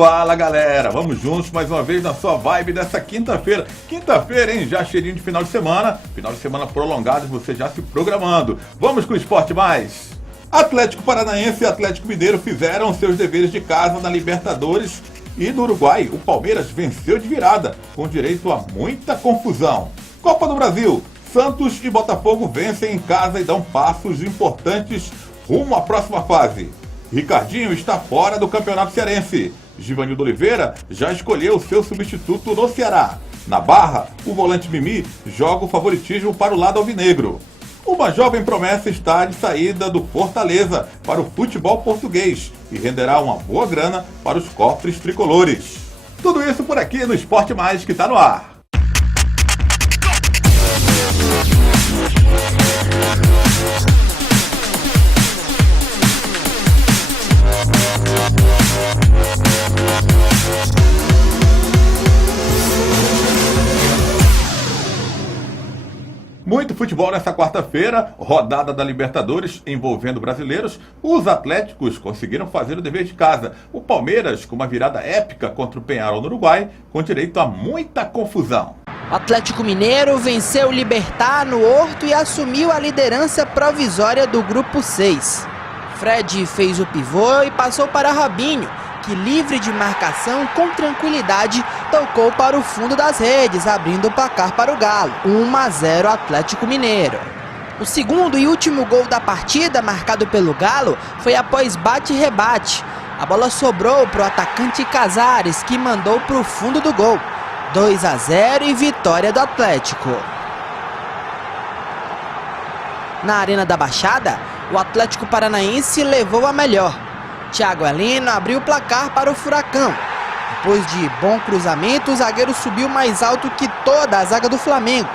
Fala galera, vamos juntos mais uma vez na sua vibe dessa quinta-feira. Quinta-feira, hein? Já cheirinho de final de semana prolongado, você já se programando. Vamos com o Esporte Mais. Atlético Paranaense e Atlético Mineiro fizeram seus deveres de casa na Libertadores e no Uruguai o Palmeiras venceu de virada, com direito a muita confusão. Copa do Brasil, Santos e Botafogo vencem em casa e dão passos importantes rumo à próxima fase. Ricardinho está fora do Campeonato Cearense. Givanildo Oliveira já escolheu seu substituto no Ceará. Na Barra, o volante Mimi joga o favoritismo para o lado alvinegro. Uma jovem promessa está de saída do Fortaleza para o futebol português e renderá uma boa grana para os cofres tricolores. Tudo isso por aqui no Esporte Mais que está no ar. Muito futebol nessa quarta-feira, rodada da Libertadores envolvendo brasileiros. Os atléticos conseguiram fazer o dever de casa. O Palmeiras com uma virada épica contra o Peñarol no Uruguai, com direito a muita confusão. O Atlético Mineiro venceu o Libertad no Horto e assumiu a liderança provisória do Grupo 6. Fred fez o pivô e passou para Robinho, que livre de marcação com tranquilidade tocou para o fundo das redes, abrindo o placar para o Galo, 1-0 Atlético Mineiro. O segundo e último gol da partida, marcado pelo Galo, foi após bate e rebate. A bola sobrou para o atacante Casares, que mandou para o fundo do gol, 2-0 e vitória do Atlético. Na Arena da Baixada, o Atlético Paranaense levou a melhor. Thiago Heleno abriu o placar para o Furacão. Depois de bom cruzamento, o zagueiro subiu mais alto que toda a zaga do Flamengo.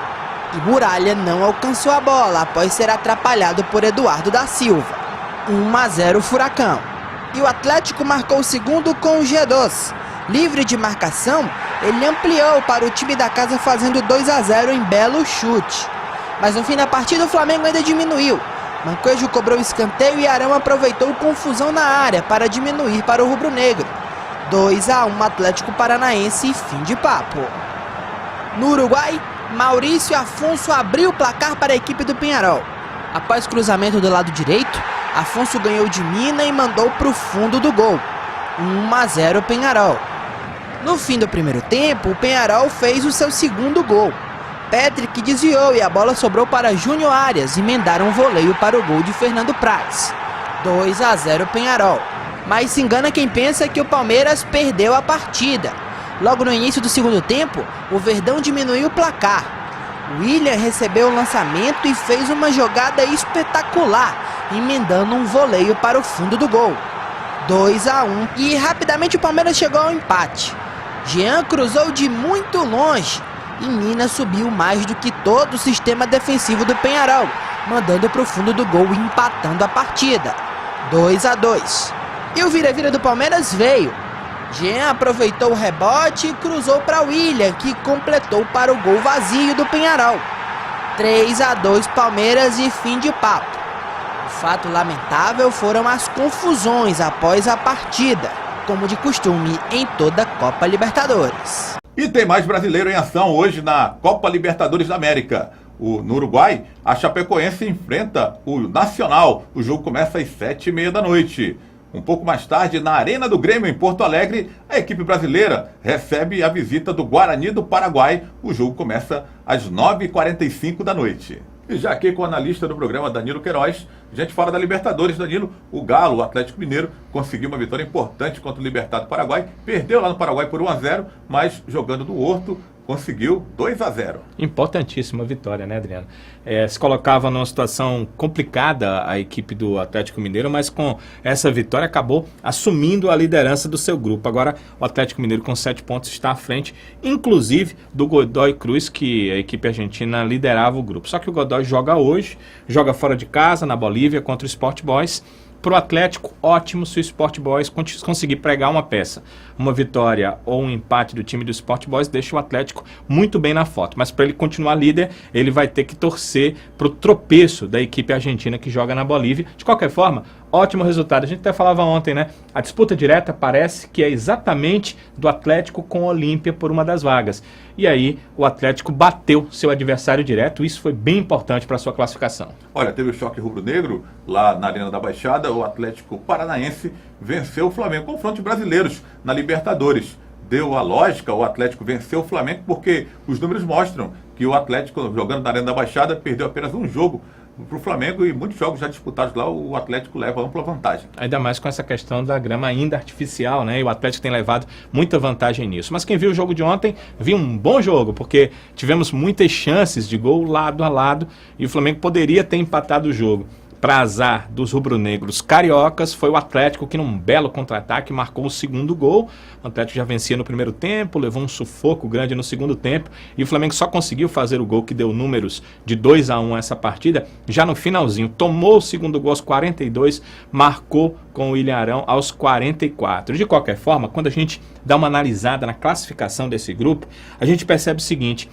E Muralha não alcançou a bola após ser atrapalhado por Eduardo da Silva. 1-0 Furacão. E o Atlético marcou o segundo com o G2. Livre de marcação, ele ampliou para o time da casa fazendo 2-0 em belo chute. Mas no fim da partida o Flamengo ainda diminuiu. Mancoejo cobrou escanteio e Arão aproveitou confusão na área para diminuir para o rubro-negro. 2-1 Atlético Paranaense e fim de papo. No Uruguai, Maurício Afonso abriu o placar para a equipe do Peñarol. Após cruzamento do lado direito, Afonso ganhou de Mina e mandou para o fundo do gol. 1-0 Peñarol. No fim do primeiro tempo, o Peñarol fez o seu segundo gol. Patrick desviou e a bola sobrou para Júnior Arias, emendaram um voleio para o gol de Fernando Praz. 2-0 Peñarol. Mas se engana quem pensa que o Palmeiras perdeu a partida. Logo no início do segundo tempo, o Verdão diminuiu o placar. William recebeu o lançamento e fez uma jogada espetacular, emendando um voleio para o fundo do gol. 2-1 e rapidamente o Palmeiras chegou ao empate. Jean cruzou de muito longe. E Mina subiu mais do que todo o sistema defensivo do Peñarol, mandando para o fundo do gol e empatando a partida. 2-2. E o vira-vira do Palmeiras veio. Jean aproveitou o rebote e cruzou para William, que completou para o gol vazio do Peñarol. 3-2 Palmeiras e fim de papo. O fato lamentável foram as confusões após a partida, como de costume em toda a Copa Libertadores. E tem mais brasileiro em ação hoje na Copa Libertadores da América. No Uruguai, a Chapecoense enfrenta o Nacional. O jogo começa às 7h30 da noite. Um pouco mais tarde, na Arena do Grêmio, em Porto Alegre, a equipe brasileira recebe a visita do Guarani do Paraguai. O jogo começa às 9h45 da noite. E já aqui com o analista do programa, Danilo Queiroz, gente fora da Libertadores. Danilo, o Galo, o Atlético Mineiro, conseguiu uma vitória importante contra o Libertad do Paraguai. Perdeu lá no Paraguai por 1-0, mas jogando no Horto, conseguiu 2-0. Importantíssima vitória, né, Adriano? Se colocava numa situação complicada a equipe do Atlético Mineiro, mas com essa vitória acabou assumindo a liderança do seu grupo. Agora o Atlético Mineiro com 7 pontos está à frente, inclusive do Godoy Cruz, que a equipe argentina liderava o grupo. Só que o Godoy joga hoje, joga fora de casa, na Bolívia, contra o Sport Boys. Para o Atlético, ótimo se o Sport Boys conseguir pregar uma peça. Uma vitória ou um empate do time do Sport Boys deixa o Atlético muito bem na foto. Mas para ele continuar líder, ele vai ter que torcer para o tropeço da equipe argentina que joga na Bolívia. De qualquer forma, ótimo resultado. A gente até falava ontem, né? A disputa direta parece que é exatamente do Atlético com o Olímpia por uma das vagas. E aí o Atlético bateu seu adversário direto, isso foi bem importante para a sua classificação. Olha, teve o choque rubro-negro lá na Arena da Baixada, o Atlético Paranaense venceu o Flamengo. Confrontos brasileiros na Libertadores. Deu a lógica, o Atlético venceu o Flamengo porque os números mostram que o Atlético, jogando na Arena da Baixada, perdeu apenas um jogo para o Flamengo e muitos jogos já disputados lá, o Atlético leva ampla vantagem. Ainda mais com essa questão da grama ainda artificial, né? E o Atlético tem levado muita vantagem nisso. Mas quem viu o jogo de ontem, viu um bom jogo, porque tivemos muitas chances de gol lado a lado e o Flamengo poderia ter empatado o jogo. Para azar dos rubro-negros cariocas, foi o Atlético que num belo contra-ataque marcou o segundo gol. O Atlético já vencia no primeiro tempo, levou um sufoco grande no segundo tempo e o Flamengo só conseguiu fazer o gol que deu números de 2-1 essa partida já no finalzinho. Tomou o segundo gol aos 42, marcou com o Ilharão aos 44. De qualquer forma, quando a gente dá uma analisada na classificação desse grupo, a gente percebe o seguinte: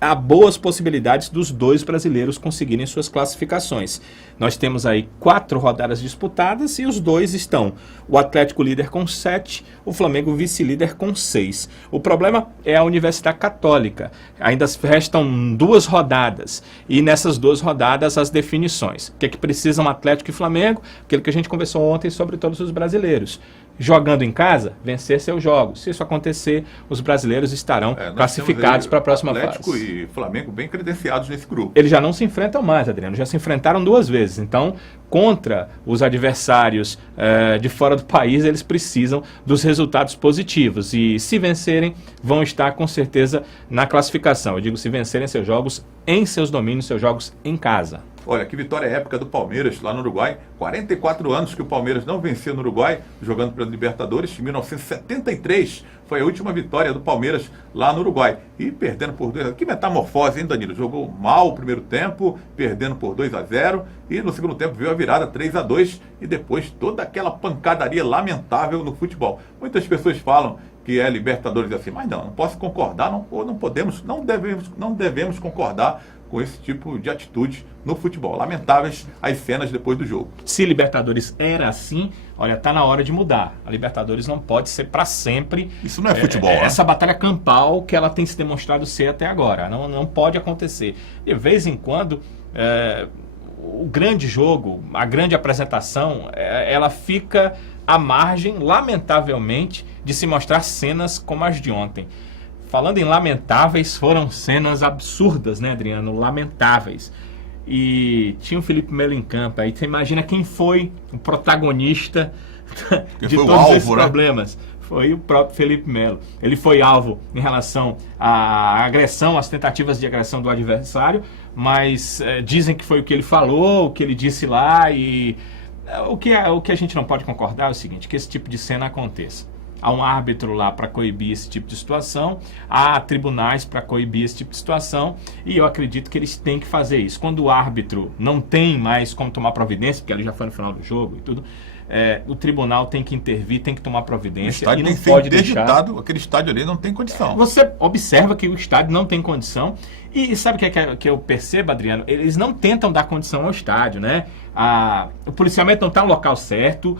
há boas possibilidades dos dois brasileiros conseguirem suas classificações. Nós temos aí 4 rodadas disputadas e os dois estão: o Atlético líder com 7, o Flamengo vice-líder com 6. O problema é a Universidade Católica. Ainda restam 2 rodadas e nessas 2 rodadas as definições. O que é que precisam Atlético e Flamengo? Aquilo que a gente conversou ontem sobre todos os brasileiros. Jogando em casa, vencer seus jogos. Se isso acontecer, os brasileiros estarão classificados para a próxima fase. Atlético e Flamengo bem credenciados nesse grupo. Eles já não se enfrentam mais, Adriano, já se enfrentaram 2 vezes. Então, contra os adversários de fora do país, eles precisam dos resultados positivos. E se vencerem, vão estar com certeza na classificação. Eu digo se vencerem seus jogos em seus domínios, seus jogos em casa. Olha, que vitória épica do Palmeiras lá no Uruguai. 44 anos que o Palmeiras não vencia no Uruguai, jogando pela Libertadores. Em 1973 foi a última vitória do Palmeiras lá no Uruguai. E perdendo por 2 a 0. Que metamorfose, hein, Danilo? Jogou mal o primeiro tempo, perdendo por 2-0. E no segundo tempo veio a virada 3-2. E depois toda aquela pancadaria lamentável no futebol. Muitas pessoas falam que é Libertadores assim, mas não posso concordar, não devemos concordar com esse tipo de atitude no futebol. Lamentáveis as cenas depois do jogo. Se Libertadores era assim, olha, tá na hora de mudar. A Libertadores não pode ser para sempre. Isso não é futebol, né? Essa batalha campal que ela tem se demonstrado ser até agora. Não pode acontecer. De vez em quando, o grande jogo, a grande apresentação, ela fica à margem, lamentavelmente, de se mostrar cenas como as de ontem. Falando em lamentáveis, foram cenas absurdas, né, Adriano? Lamentáveis. E tinha o Felipe Melo em campo. Aí você imagina quem foi o protagonista de todos esses problemas. Foi o próprio Felipe Melo. Ele foi alvo em relação à agressão, às tentativas de agressão do adversário, mas dizem que foi o que ele falou, o que ele disse lá. E o que a gente não pode concordar é o seguinte: que esse tipo de cena aconteça. Há um árbitro lá para coibir esse tipo de situação, há tribunais para coibir esse tipo de situação, e eu acredito que eles têm que fazer isso. Quando o árbitro não tem mais como tomar providência, porque ele já foi no final do jogo e tudo, o tribunal tem que intervir, tem que tomar providência e não pode deixar. Aquele estádio ali não tem condição. Você observa que o estádio não tem condição, e sabe o que eu percebo, Adriano? Eles não tentam dar condição ao estádio, né? O policiamento não está no local certo.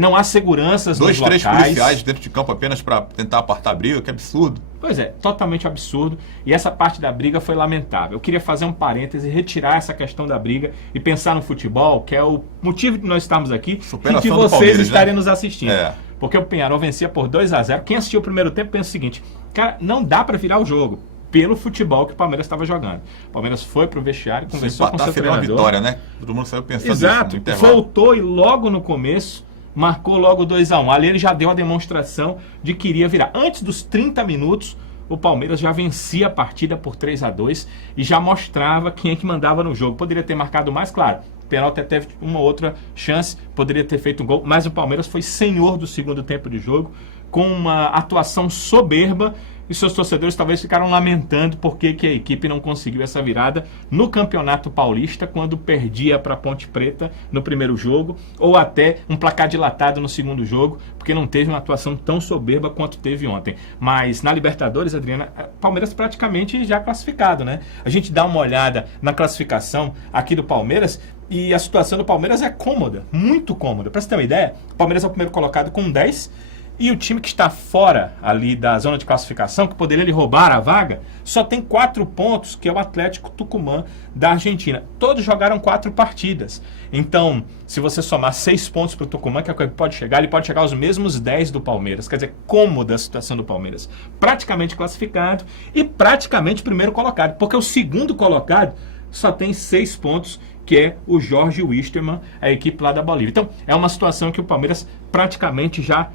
Não há seguranças nos locais. 2, 3 policiais dentro de campo apenas para tentar apartar a briga, que absurdo. Pois é, totalmente absurdo. E essa parte da briga foi lamentável. Eu queria fazer um parêntese, retirar essa questão da briga e pensar no futebol, que é o motivo de nós estarmos aqui e que vocês estarem nos assistindo. Porque o Peñarol vencia por 2-0. Quem assistiu o primeiro tempo pensa o seguinte: cara, não dá para virar o jogo pelo futebol que o Palmeiras estava jogando. O Palmeiras foi pro vestiário, conversou com o seu treinador. Uma vitória, né? Todo mundo saiu pensando Exato. Nisso, voltou e logo no começo marcou logo 2-1. Ali ele já deu a demonstração de que iria virar. Antes dos 30 minutos, o Palmeiras já vencia a partida por 3-2 e já mostrava quem é que mandava no jogo. Poderia ter marcado mais, claro. O Peñarol até teve uma outra chance, poderia ter feito um gol, mas o Palmeiras foi senhor do segundo tempo de jogo, com uma atuação soberba, e seus torcedores talvez ficaram lamentando porque que a equipe não conseguiu essa virada no Campeonato Paulista, quando perdia para a Ponte Preta no primeiro jogo, ou até um placar dilatado no segundo jogo, porque não teve uma atuação tão soberba quanto teve ontem. Mas na Libertadores, Adriana, Palmeiras praticamente já classificado, né? A gente dá uma olhada na classificação aqui do Palmeiras, e a situação do Palmeiras é cômoda, muito cômoda. Para você ter uma ideia, o Palmeiras é o primeiro colocado com 10, e o time que está fora ali da zona de classificação, que poderia lhe roubar a vaga, só tem 4 pontos, que é o Atlético Tucumã da Argentina. Todos jogaram 4 partidas. Então, se você somar 6 pontos para o Tucumã, que é o que ele pode chegar aos mesmos 10 do Palmeiras. Quer dizer, cômoda a situação do Palmeiras. Praticamente classificado e praticamente primeiro colocado, porque o segundo colocado só tem 6 pontos, que é o Jorge Wilstermann, a equipe lá da Bolívia. Então, é uma situação que o Palmeiras praticamente já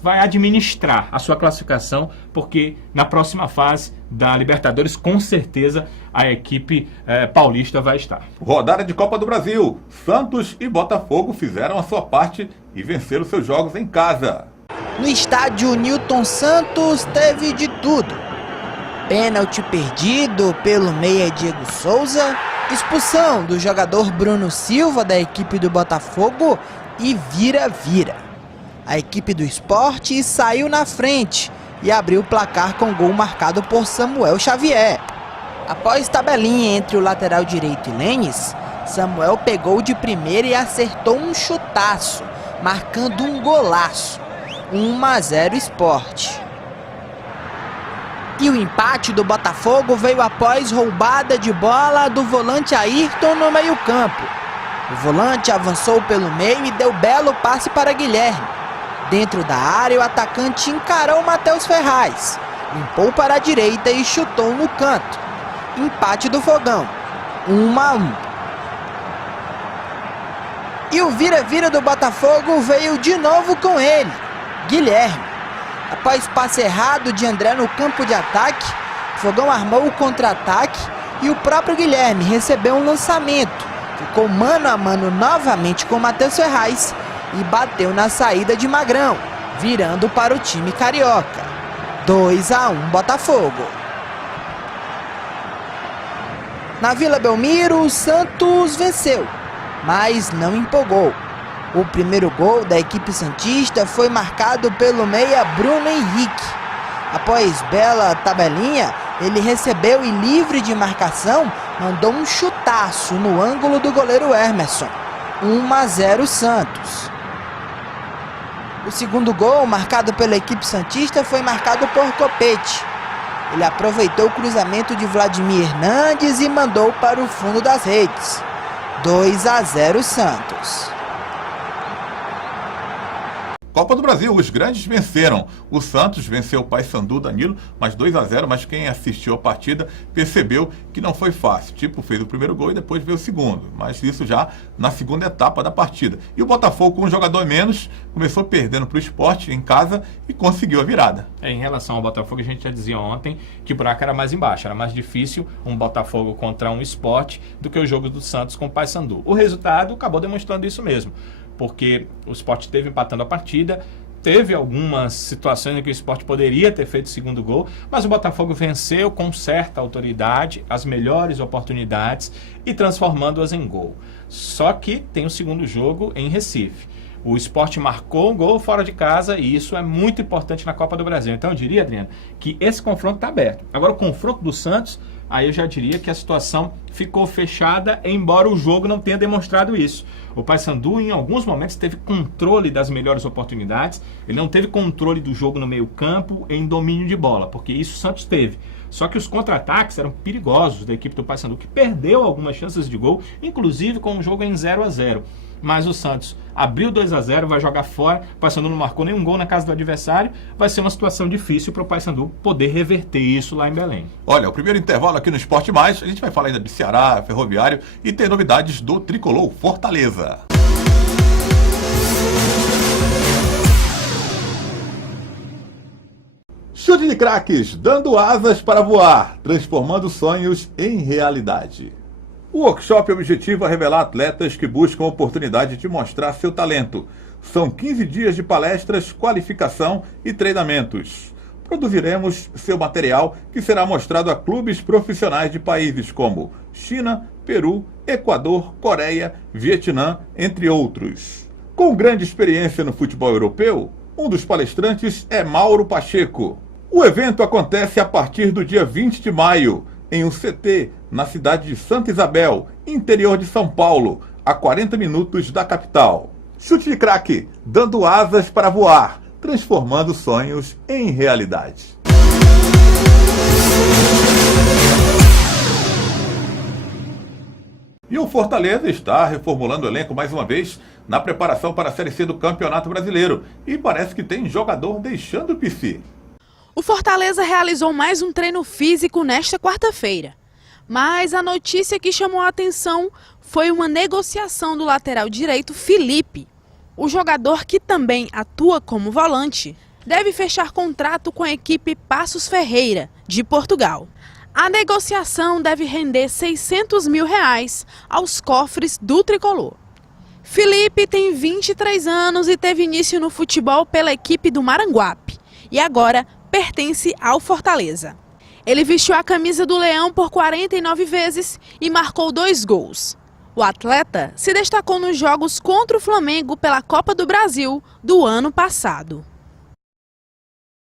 vai administrar a sua classificação, porque na próxima fase da Libertadores, com certeza, a equipe paulista vai estar. Rodada de Copa do Brasil. Santos e Botafogo fizeram a sua parte e venceram seus jogos em casa. No estádio Newton Santos teve de tudo. Pênalti perdido pelo meia Diego Souza, expulsão do jogador Bruno Silva da equipe do Botafogo e vira-vira. A equipe do Sport saiu na frente e abriu o placar com gol marcado por Samuel Xavier. Após tabelinha entre o lateral direito e Lênis, Samuel pegou de primeira e acertou um chutaço, marcando um golaço. 1-0 Sport. E o empate do Botafogo veio após roubada de bola do volante Ayrton no meio-campo. O volante avançou pelo meio e deu belo passe para Guilherme. Dentro da área, o atacante encarou Matheus Ferraz, limpou para a direita e chutou no canto. Empate do Fogão, 1-1. E o vira-vira do Botafogo veio de novo com ele, Guilherme. Após passe errado de André no campo de ataque, o Fogão armou o contra-ataque e o próprio Guilherme recebeu um lançamento. Ficou mano a mano novamente com Matheus Ferraz e bateu na saída de Magrão, virando para o time carioca. 2-1 Botafogo. Na Vila Belmiro, o Santos venceu, mas não empolgou. O primeiro gol da equipe santista foi marcado pelo meia Bruno Henrique. Após bela tabelinha, ele recebeu e livre de marcação, mandou um chutaço no ângulo do goleiro Emerson. 1-0 Santos. O segundo gol, marcado pela equipe santista, foi marcado por Copete. Ele aproveitou o cruzamento de Vladimir Hernandes e mandou para o fundo das redes. 2-0 Santos. Copa do Brasil, os grandes venceram. O Santos venceu o Paysandu, Danilo, mas 2-0, mas quem assistiu a partida percebeu que não foi fácil. Tipo, fez o primeiro gol e depois veio o segundo, mas isso já na segunda etapa da partida. E o Botafogo, com um jogador menos, começou perdendo para o Sport em casa e conseguiu a virada. Em relação ao Botafogo, a gente já dizia ontem que o buraco era mais embaixo, era mais difícil um Botafogo contra um Sport do que o jogo do Santos com o Paysandu. O resultado acabou demonstrando isso mesmo, porque o Sport teve empatando a partida, teve algumas situações em que o Sport poderia ter feito o segundo gol, mas o Botafogo venceu com certa autoridade, as melhores oportunidades e transformando-as em gol. Só que tem o segundo jogo em Recife. O Sport marcou um gol fora de casa e isso é muito importante na Copa do Brasil. Então eu diria, Adriano, que esse confronto está aberto. Agora o confronto do Santos, aí eu já diria que a situação ficou fechada, embora o jogo não tenha demonstrado isso. O Paysandu, em alguns momentos, teve controle das melhores oportunidades, ele não teve controle do jogo no meio-campo em domínio de bola, porque isso o Santos teve. Só que os contra-ataques eram perigosos da equipe do Paysandu, que perdeu algumas chances de gol, inclusive com o jogo em 0-0. Mas o Santos abriu 2-0, vai jogar fora, o Paysandu não marcou nenhum gol na casa do adversário, vai ser uma situação difícil para o Paysandu poder reverter isso lá em Belém. Olha, o primeiro intervalo aqui no Esporte Mais, a gente vai falar ainda de Ceará, Ferroviário e tem novidades do Tricolor Fortaleza. Chute de craques, dando asas para voar, transformando sonhos em realidade. O workshop objetiva revelar atletas que buscam a oportunidade de mostrar seu talento. São 15 dias de palestras, qualificação e treinamentos. Produziremos seu material que será mostrado a clubes profissionais de países como China, Peru, Equador, Coreia, Vietnã, entre outros. Com grande experiência no futebol europeu, um dos palestrantes é Mauro Pacheco. O evento acontece a partir do dia 20 de maio, em um CT, na cidade de Santa Isabel, interior de São Paulo, a 40 minutos da capital. Chute de craque, dando asas para voar, transformando sonhos em realidade. E o Fortaleza está reformulando o elenco mais uma vez na preparação para a Série C do Campeonato Brasileiro. E parece que tem jogador deixando o PC. O Fortaleza realizou mais um treino físico nesta quarta-feira. Mas a notícia que chamou a atenção foi uma negociação do lateral direito Felipe. O jogador, que também atua como volante, deve fechar contrato com a equipe Passos Ferreira, de Portugal. A negociação deve render R$600 mil aos cofres do tricolor. Felipe tem 23 anos e teve início no futebol pela equipe do Maranguape e agora pertence ao Fortaleza. Ele vestiu a camisa do Leão por 49 vezes e marcou 2 gols. O atleta se destacou nos jogos contra o Flamengo pela Copa do Brasil do ano passado.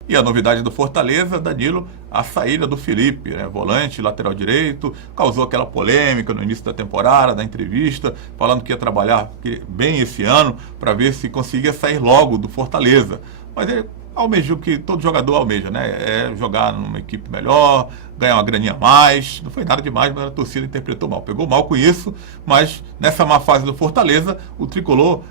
E a novidade do Fortaleza, Danilo, a saída do Felipe, né? Volante, lateral direito, causou aquela polêmica no início da temporada, da entrevista, falando que ia trabalhar bem esse ano para ver se conseguia sair logo do Fortaleza. Mas ele almejou o que todo jogador almeja, né? É jogar numa equipe melhor, ganhar uma graninha a mais. Não foi nada demais, mas a torcida interpretou mal. Pegou mal com isso, mas nessa má fase do Fortaleza, o tricolor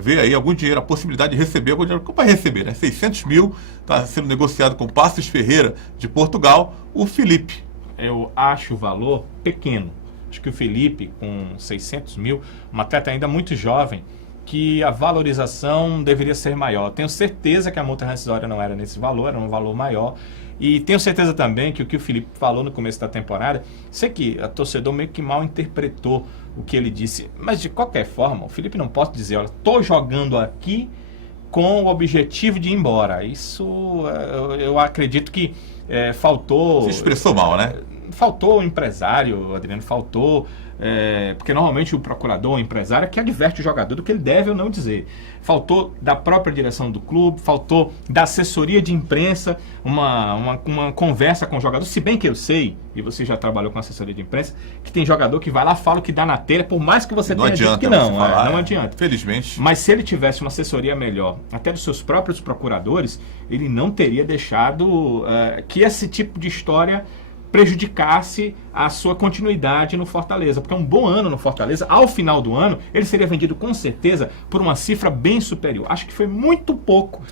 vê aí algum dinheiro, a possibilidade de receber algum dinheiro. Como vai receber, né? 600 mil, está sendo negociado com Passos Ferreira de Portugal, o Felipe. Eu acho o valor pequeno. Acho que o Felipe, com 600 mil, um atleta ainda muito jovem, que a valorização deveria ser maior. Tenho certeza que a multa rescisória não era nesse valor, era um valor maior. E tenho certeza também que o que o Felipe falou no começo da temporada, sei que a torcedor meio que mal interpretou o que ele disse. Mas de qualquer forma, o Felipe não pode dizer, olha, estou jogando aqui com o objetivo de ir embora. Isso eu acredito que faltou... Se expressou mal, né? Faltou o empresário, Adriano, faltou... porque normalmente o procurador, o empresário, é que adverte o jogador do que ele deve ou não dizer. Faltou da própria direção do clube, faltou da assessoria de imprensa, uma conversa com o jogador, se bem que eu sei, e você já trabalhou com assessoria de imprensa, que tem jogador que vai lá, fala o que dá na telha, por mais que você tenha dito que não, não adianta. Felizmente. Mas se ele tivesse uma assessoria melhor, até dos seus próprios procuradores, ele não teria deixado que esse tipo de história prejudicasse a sua continuidade no Fortaleza, porque é um bom ano no Fortaleza. Ao final do ano, ele seria vendido com certeza por uma cifra bem superior. Acho que foi muito pouco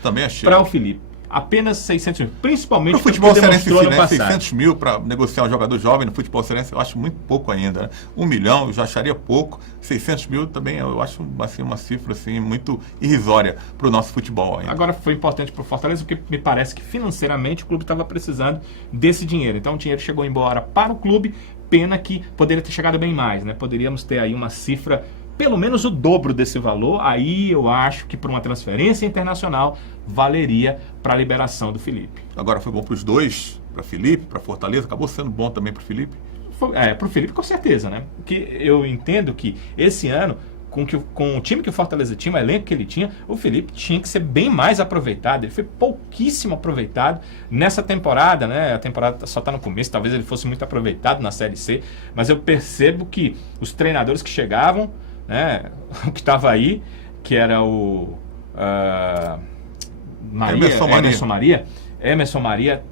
para o Felipe. Apenas 600 mil, principalmente no futebol cearense, no né? passado. 600 mil para negociar um jogador jovem no futebol cearense, eu acho muito pouco ainda, né? 1 milhão eu já acharia pouco, 600 mil também eu acho assim, uma cifra assim, muito irrisória para o nosso futebol ainda. Agora foi importante para o Fortaleza, porque me parece que financeiramente o clube estava precisando desse dinheiro, então o dinheiro chegou embora para o clube, pena que poderia ter chegado bem mais, né? Poderíamos ter aí uma cifra pelo menos o dobro desse valor, aí eu acho que por uma transferência internacional valeria para a liberação do Felipe. Agora foi bom para os dois, para Felipe, para Fortaleza, acabou sendo bom também para o Felipe? Para o Felipe com certeza, né? Porque eu entendo que esse ano, com o time que o Fortaleza tinha, o elenco que ele tinha, o Felipe tinha que ser bem mais aproveitado. Ele foi pouquíssimo aproveitado nessa temporada, né? A temporada só está no começo, talvez ele fosse muito aproveitado na Série C, mas eu percebo que os treinadores que chegavam, né, o que estava aí, que era o Emerson Maria,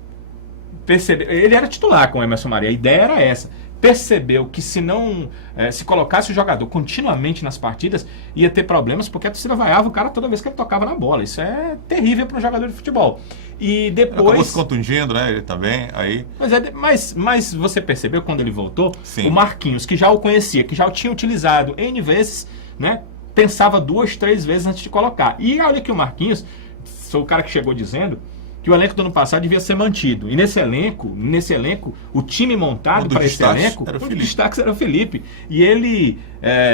percebeu, ele era titular com o Emerson Maria, a ideia era essa. Percebeu que se não se colocasse o jogador continuamente nas partidas, ia ter problemas, porque a torcida vaiava o cara toda vez que ele tocava na bola. Isso é terrível para um jogador de futebol. E depois... Acabou se contundindo, né? Ele também, aí... Mas você percebeu quando ele voltou? Sim. O Marquinhos, que já o conhecia, que já o tinha utilizado N vezes, né? Pensava 2, 3 vezes antes de colocar. E olha que o Marquinhos, sou o cara que chegou dizendo que o elenco do ano passado devia ser mantido. E nesse elenco, o time montado para esse elenco, um dos destaques era o Felipe. E ele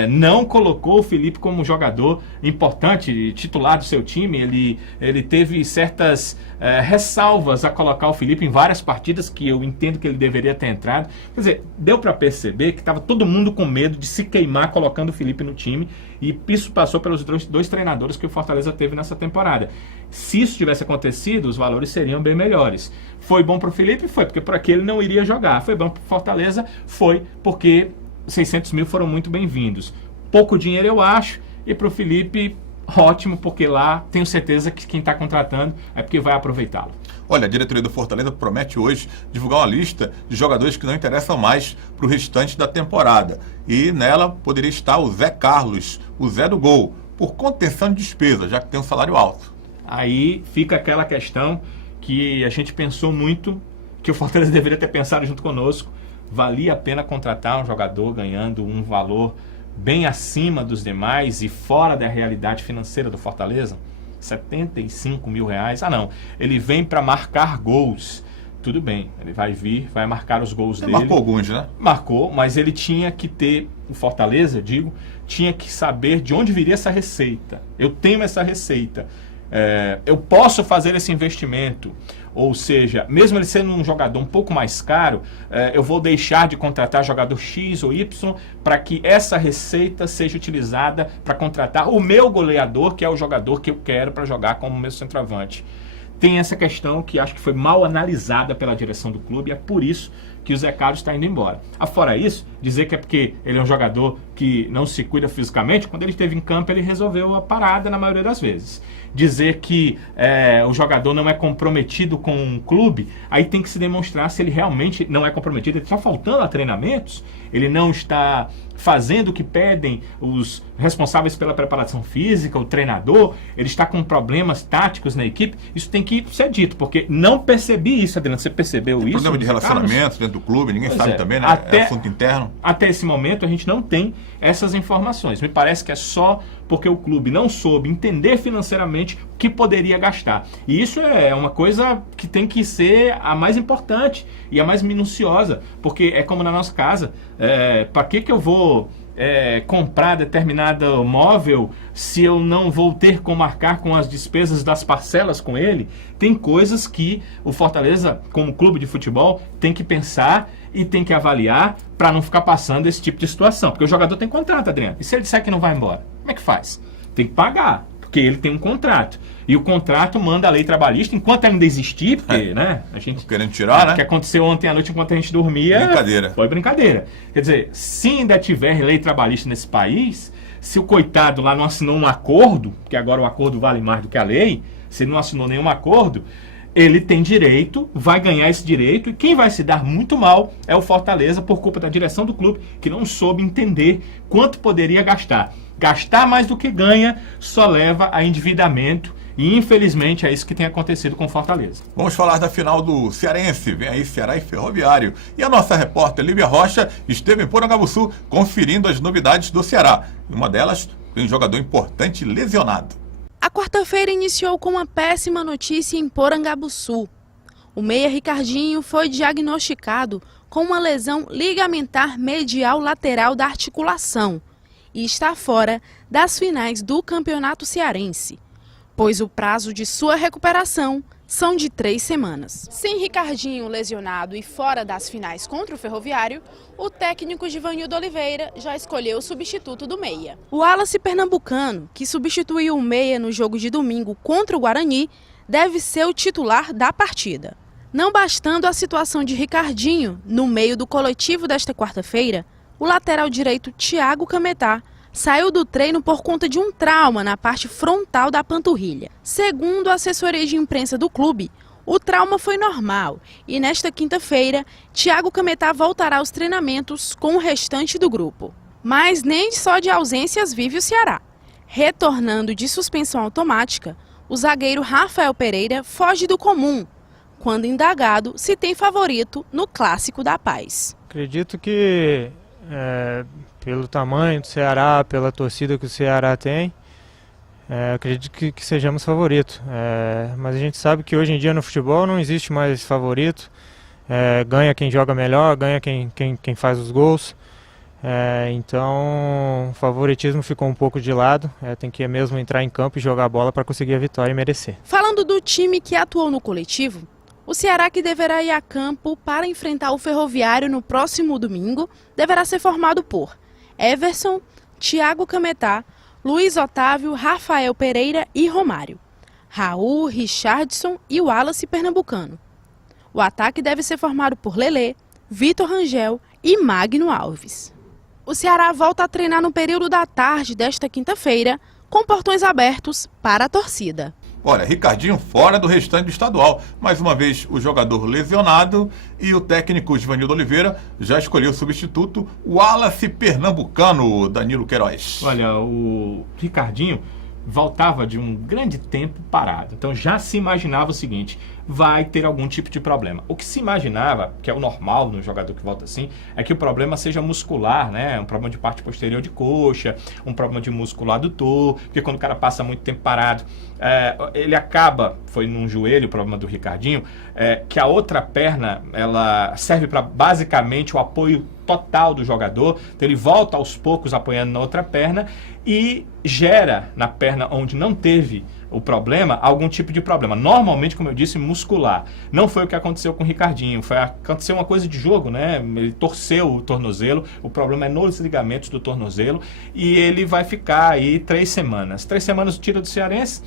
não colocou o Felipe como jogador importante, titular do seu time. Ele teve certas ressalvas a colocar o Felipe em várias partidas que eu entendo que ele deveria ter entrado. Quer dizer, deu para perceber que estava todo mundo com medo de se queimar colocando o Felipe no time, e isso passou pelos dois treinadores que o Fortaleza teve nessa temporada. Se isso tivesse acontecido, os valores seriam bem melhores. Foi bom para o Felipe? Foi, porque por aqui ele não iria jogar. Foi bom para o Fortaleza? Foi, porque 600 mil foram muito bem-vindos. Pouco dinheiro, eu acho, e para o Felipe, ótimo, porque lá tenho certeza que quem está contratando é porque vai aproveitá-lo. Olha, a diretoria do Fortaleza promete hoje divulgar uma lista de jogadores que não interessam mais para o restante da temporada. E nela poderia estar o Zé Carlos, o Zé do Gol, por contenção de despesa, já que tem um salário alto. Aí fica aquela questão que a gente pensou muito, que o Fortaleza deveria ter pensado junto conosco. Valia a pena contratar um jogador ganhando um valor bem acima dos demais e fora da realidade financeira do Fortaleza? 75 mil reais. Não, ele vem para marcar gols. Tudo bem, ele vai vir, vai marcar os gols dele. Marcou alguns, né? Marcou, mas ele tinha que ter, o Fortaleza, eu digo, tinha que saber de onde viria essa receita. Eu tenho essa receita. Eu posso fazer esse investimento. Ou seja, mesmo ele sendo um jogador um pouco mais caro, eu vou deixar de contratar jogador X ou Y para que essa receita seja utilizada para contratar o meu goleador, que é o jogador que eu quero para jogar como meu centroavante. Tem essa questão que acho que foi mal analisada pela direção do clube, e é por isso que o Zé Carlos está indo embora. Afora isso, dizer que é porque ele é um jogador que não se cuida fisicamente, quando ele esteve em campo ele resolveu a parada na maioria das vezes. Dizer que o jogador não é comprometido com um clube, aí tem que se demonstrar se ele realmente não é comprometido. Ele está faltando a treinamentos, ele não está fazendo o que pedem os responsáveis pela preparação física, o treinador, ele está com problemas táticos na equipe. Isso tem que ser dito, porque não percebi isso, Adriano. Você percebeu isso? Problema de relacionamento dentro do clube, ninguém sabe também, né? É assunto interno. Até esse momento a gente não tem essas informações. Me parece que é só porque o clube não soube entender financeiramente o que poderia gastar. E isso é uma coisa que tem que ser a mais importante e a mais minuciosa, porque é como na nossa casa. Para que eu vou comprar determinado móvel se eu não vou ter como arcar com as despesas das parcelas com ele? Tem coisas que o Fortaleza, como clube de futebol, tem que pensar e tem que avaliar para não ficar passando esse tipo de situação. Porque o jogador tem contrato, Adriano. E se ele disser que não vai embora? Como é que faz? Tem que pagar, porque ele tem um contrato. E o contrato manda a lei trabalhista enquanto ainda existir, porque, né? A gente querendo tirar, né? O que aconteceu ontem à noite enquanto a gente dormia. Brincadeira. Foi brincadeira. Quer dizer, se ainda tiver lei trabalhista nesse país, se o coitado lá não assinou um acordo, porque agora o acordo vale mais do que a lei, se ele não assinou nenhum acordo, ele tem direito, vai ganhar esse direito, e quem vai se dar muito mal é o Fortaleza, por culpa da direção do clube, que não soube entender quanto poderia gastar. Gastar mais do que ganha só leva a endividamento, e infelizmente é isso que tem acontecido com o Fortaleza. Vamos falar da final do Cearense. Vem aí Ceará e Ferroviário. E a nossa repórter Lívia Rocha esteve em Porangabuçu conferindo as novidades do Ceará. Uma delas tem um jogador importante lesionado. A quarta-feira iniciou com uma péssima notícia em Porangabuçu. O meia Ricardinho foi diagnosticado com uma lesão ligamentar medial lateral da articulação e está fora das finais do Campeonato Cearense, pois o prazo de sua recuperação são de 3 semanas. Sem Ricardinho lesionado e fora das finais contra o Ferroviário, o técnico Givanildo Oliveira já escolheu o substituto do meia. O Wallace pernambucano, que substituiu o meia no jogo de domingo contra o Guarani, deve ser o titular da partida. Não bastando a situação de Ricardinho, no meio do coletivo desta quarta-feira, o lateral direito Thiago Cametá saiu do treino por conta de um trauma na parte frontal da panturrilha. Segundo a assessoria de imprensa do clube, o trauma foi normal e nesta quinta-feira, Thiago Cametá voltará aos treinamentos com o restante do grupo. Mas nem só de ausências vive o Ceará. Retornando de suspensão automática, o zagueiro Rafael Pereira foge do comum, quando indagado se tem favorito no Clássico da Paz. Acredito que pelo tamanho do Ceará, pela torcida que o Ceará tem, acredito que sejamos favoritos. Mas a gente sabe que hoje em dia no futebol não existe mais favorito. Ganha quem joga melhor, ganha quem faz os gols. Então o favoritismo ficou um pouco de lado, tem que mesmo entrar em campo e jogar a bola para conseguir a vitória e merecer. Falando do time que atuou no coletivo, o Ceará, que deverá ir a campo para enfrentar o Ferroviário no próximo domingo, deverá ser formado por Everson, Thiago Cametá, Luiz Otávio, Rafael Pereira e Romário, Raul, Richardson e Wallace Pernambucano. O ataque deve ser formado por Lelê, Vitor Rangel e Magno Alves. O Ceará volta a treinar no período da tarde desta quinta-feira, com portões abertos para a torcida. Olha, Ricardinho fora do restante do estadual. Mais uma vez, o jogador lesionado e o técnico Givanildo Oliveira já escolheu o substituto, o Wallace Pernambucano, Danilo Queiroz. Olha, o Ricardinho voltava de um grande tempo parado. Então já se imaginava o seguinte, vai ter algum tipo de problema. O que se imaginava, que é o normal no jogador que volta assim, é que o problema seja muscular, né? Um problema de parte posterior de coxa, um problema de músculo adutor, porque quando o cara passa muito tempo parado, ele acaba, foi num joelho o problema do Ricardinho, que a outra perna, ela serve para basicamente o apoio total do jogador, então ele volta aos poucos apoiando na outra perna e gera na perna onde não teve o problema, algum tipo de problema. Normalmente, como eu disse, muscular. Não foi o que aconteceu com o Ricardinho. Aconteceu uma coisa de jogo, né? Ele torceu o tornozelo, o problema é nos ligamentos do tornozelo e ele vai ficar aí 3 semanas. 3 semanas tira do Cearense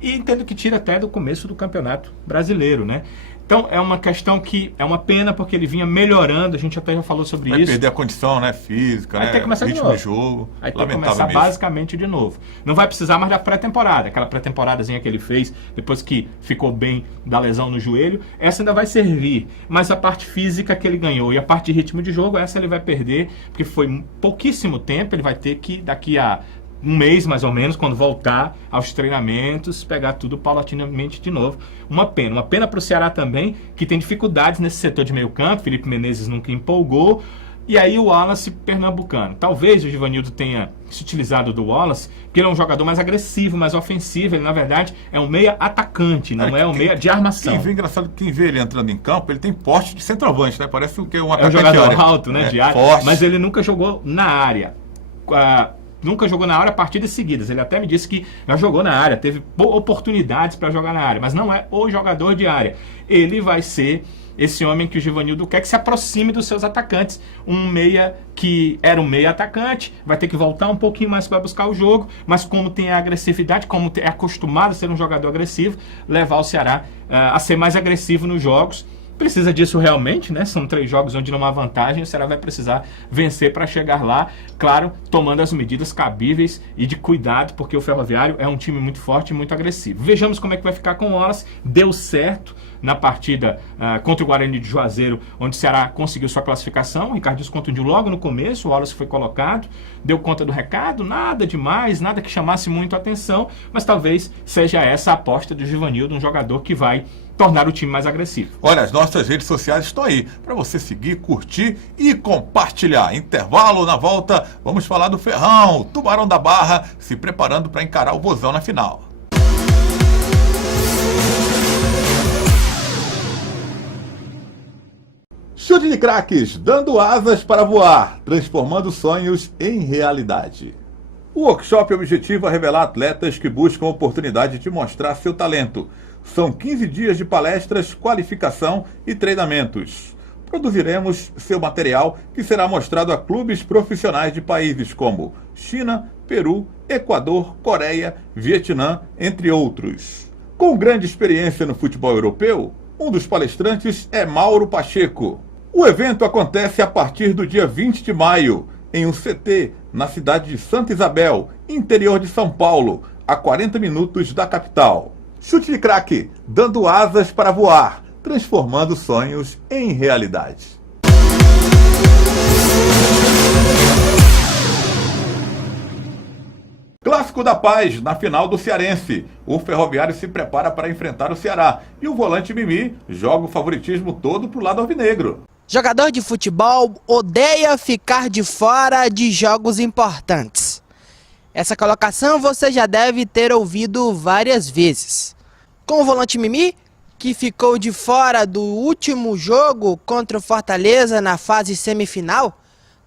e entendo que tira até do começo do Campeonato Brasileiro, né? Então é uma questão que é uma pena porque ele vinha melhorando, a gente até já falou sobre isso. Vai perder a condição, né, física, vai né, ter que começar ritmo de novo. De jogo. Vai ter que começar basicamente de novo. Não vai precisar mais da pré-temporada, aquela pré-temporadazinha que ele fez depois que ficou bem da lesão no joelho, essa ainda vai servir. Mas a parte física que ele ganhou e a parte de ritmo de jogo, essa ele vai perder, porque foi pouquíssimo tempo, ele vai ter que, daqui a 1 mês mais ou menos, quando voltar aos treinamentos, pegar tudo paulatinamente de novo. Uma pena para o Ceará também, que tem dificuldades nesse setor de meio campo. Felipe Menezes nunca empolgou. E aí o Wallace Pernambucano. Talvez o Givanildo tenha se utilizado do Wallace, porque ele é um jogador mais agressivo, mais ofensivo. Ele, na verdade, é um meia atacante, não é um meia de armação. Engraçado, quem vê ele entrando em campo, ele tem porte de centroavante, né? Parece que é um atacante. É um jogador alto, né? De área. Forte. Mas ele nunca jogou na área. Nunca jogou na área partidas seguidas. Ele até me disse que já jogou na área, teve oportunidades para jogar na área, mas não é o jogador de área. Ele vai ser esse homem que o Givanildo quer que se aproxime dos seus atacantes. Um meia que era um meia atacante, vai ter que voltar um pouquinho mais para buscar o jogo, mas como tem a agressividade, como é acostumado a ser um jogador agressivo, levar o Ceará a ser mais agressivo nos jogos. Precisa disso realmente, né? São 3 jogos onde não há vantagem, o Ceará vai precisar vencer para chegar lá, claro, tomando as medidas cabíveis e de cuidado, porque o Ferroviário é um time muito forte e muito agressivo. Vejamos como é que vai ficar com o Wallace. Deu certo na partida contra o Guarani de Juazeiro, onde o Ceará conseguiu sua classificação. O Ricardinho se contundiu logo no começo, o Wallace foi colocado, deu conta do recado, nada demais, nada que chamasse muito a atenção, mas talvez seja essa a aposta do Givanildo, um jogador que vai tornar o time mais agressivo. Olha, as nossas redes sociais estão aí para você seguir, curtir e compartilhar. Intervalo, na volta, vamos falar do Ferrão, Tubarão da Barra, se preparando para encarar o Vozão na final. Chute de craques, dando asas para voar, transformando sonhos em realidade. O workshop objetiva revelar atletas que buscam a oportunidade de mostrar seu talento. São 15 dias de palestras, qualificação e treinamentos. Produziremos seu material que será mostrado a clubes profissionais de países como China, Peru, Equador, Coreia, Vietnã, entre outros. Com grande experiência no futebol europeu, um dos palestrantes é Mauro Pacheco. O evento acontece a partir do dia 20 de maio, em um CT, na cidade de Santa Isabel, interior de São Paulo, a 40 minutos da capital. Chute de craque, dando asas para voar, transformando sonhos em realidade. Clássico da Paz, na final do Cearense. O Ferroviário se prepara para enfrentar o Ceará. E o volante Mimi joga o favoritismo todo pro lado alvinegro. Jogador de futebol odeia ficar de fora de jogos importantes. Essa colocação você já deve ter ouvido várias vezes. Com o volante Mimi, que ficou de fora do último jogo contra o Fortaleza na fase semifinal,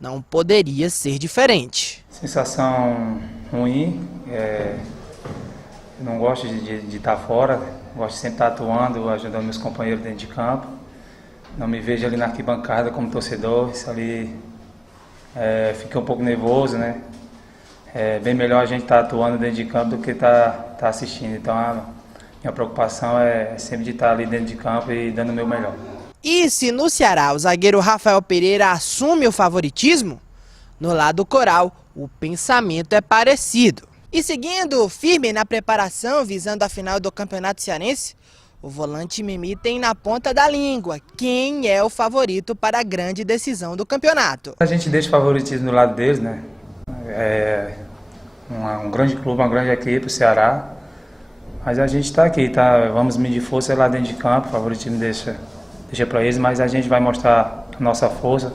não poderia ser diferente. Sensação ruim, não gosto de estar fora, gosto de sempre estar atuando, ajudando meus companheiros dentro de campo. Não me vejo ali na arquibancada como torcedor, isso ali fiquei um pouco nervoso, né? É bem melhor a gente estar atuando dentro de campo do que estar assistindo. Então a minha preocupação é sempre de estar ali dentro de campo e dando o meu melhor. E se no Ceará o zagueiro Rafael Pereira assume o favoritismo, no lado coral o pensamento é parecido. E seguindo firme na preparação visando a final do Campeonato Cearense, o volante Mimi tem na ponta da língua quem é o favorito para a grande decisão do campeonato. A gente deixa o favoritismo do lado deles, né? Um grande clube, uma grande equipe, o Ceará. Mas a gente está aqui, tá? Vamos medir força lá dentro de campo, o favoritismo deixa para eles, mas a gente vai mostrar a nossa força,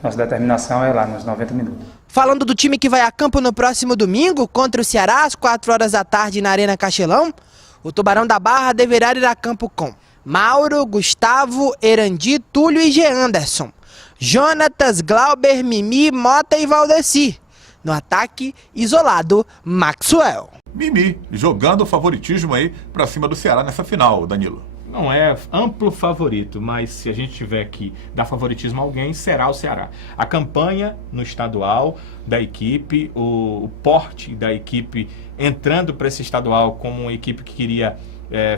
nossa determinação é lá nos 90 minutos. Falando do time que vai a campo no próximo domingo contra o Ceará às 4 horas da tarde na Arena Castelão, o Tubarão da Barra deverá ir a campo com Mauro, Gustavo, Erandi, Túlio e G. Anderson, Jonatas, Glauber, Mimi, Mota e Valdeci. No ataque, isolado, Maxwell. Mimi jogando o favoritismo aí pra cima do Ceará nessa final, Danilo. Não é amplo favorito, mas se a gente tiver que dar favoritismo a alguém, será o Ceará. A campanha no estadual da equipe, o porte da equipe entrando para esse estadual como uma equipe que queria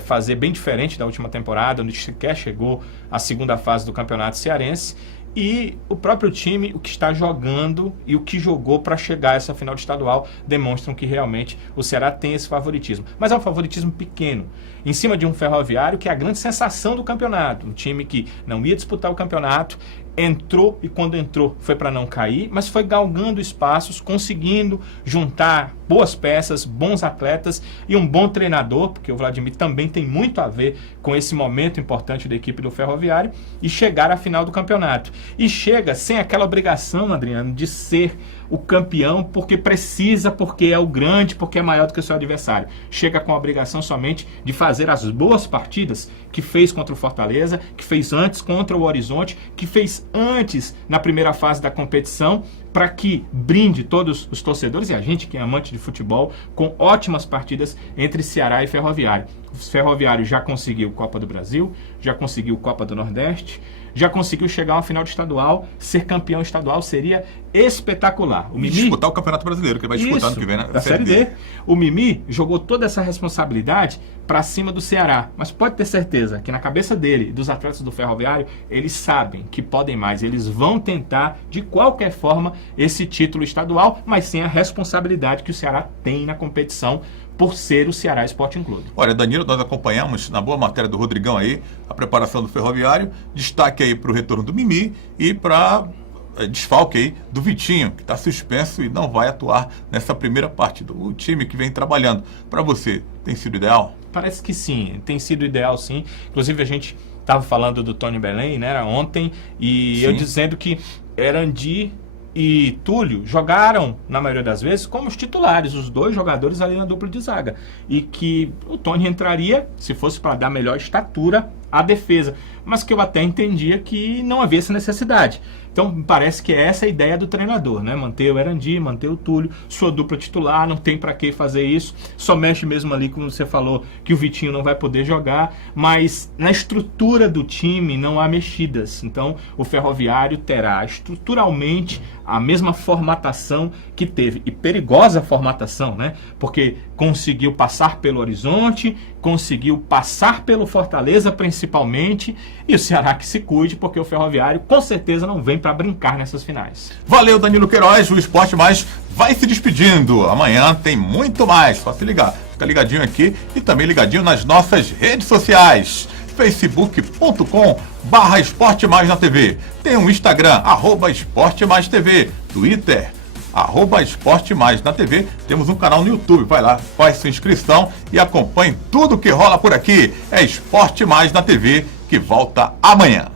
fazer bem diferente da última temporada, onde sequer chegou à segunda fase do Campeonato Cearense. E o próprio time, o que está jogando e o que jogou para chegar a essa final de estadual, demonstram que realmente o Ceará tem esse favoritismo. Mas é um favoritismo pequeno, em cima de um Ferroviário que é a grande sensação do campeonato. Um time que não ia disputar o campeonato, entrou e quando entrou foi para não cair, mas foi galgando espaços, conseguindo juntar boas peças, bons atletas e um bom treinador, porque o Vladimir também tem muito a ver com esse momento importante da equipe do Ferroviário, e chegar à final do campeonato. E chega sem aquela obrigação, Adriano, de ser o campeão porque precisa, porque é o grande, porque é maior do que o seu adversário. Chega com a obrigação somente de fazer as boas partidas que fez contra o Fortaleza, que fez antes contra o Horizonte, que fez antes na primeira fase da competição, para que brinde todos os torcedores e a gente que é amante de futebol com ótimas partidas entre Ceará e Ferroviário. O Ferroviário já conseguiu Copa do Brasil, já conseguiu Copa do Nordeste, já conseguiu chegar a uma final de estadual. Ser campeão estadual seria espetacular. O Mimi disputar o Campeonato Brasileiro, que ele vai disputar no que vem na Série D. O Mimi jogou toda essa responsabilidade para cima do Ceará, mas pode ter certeza que na cabeça dele e dos atletas do Ferroviário, eles sabem que podem mais, eles vão tentar de qualquer forma esse título estadual, mas sem a responsabilidade que o Ceará tem na competição por ser o Ceará Sporting Clube. Olha, Danilo, nós acompanhamos na boa matéria do Rodrigão aí a preparação do Ferroviário, destaque aí para o retorno do Mimi e para desfalque aí do Vitinho, que está suspenso e não vai atuar nessa primeira partida. O time que vem trabalhando, para você, tem sido ideal? Parece que sim, tem sido ideal sim. Inclusive a gente estava falando do Tony Belém, né, ontem, e sim, eu dizendo que Erandi e Túlio jogaram, na maioria das vezes, como os titulares, os dois jogadores ali na dupla de zaga. E que o Tony entraria, se fosse para dar melhor estatura à defesa. Mas que eu até entendia que não havia essa necessidade. Então, parece que é essa a ideia do treinador, né? Manter o Erandi, manter o Túlio, sua dupla titular, não tem para que fazer isso. Só mexe mesmo ali, como você falou, que o Vitinho não vai poder jogar. Mas na estrutura do time não há mexidas. Então, o Ferroviário terá estruturalmente a mesma formatação que teve. E perigosa formatação, né? Porque conseguiu passar pelo Horizonte, conseguiu passar pelo Fortaleza principalmente, e o Ceará que se cuide, porque o Ferroviário com certeza não vem para brincar nessas finais. Valeu, Danilo Queiroz, o Esporte Mais vai se despedindo. Amanhã tem muito mais, só se ligar. Fica ligadinho aqui e também ligadinho nas nossas redes sociais. facebook.com/Esporte Mais na TV. Tem um Instagram, @Esporte Mais TV. Twitter, @Esporte Mais na TV. Temos um canal no YouTube, vai lá, faz sua inscrição e acompanhe tudo que rola por aqui. É Esporte Mais na TV, que volta amanhã.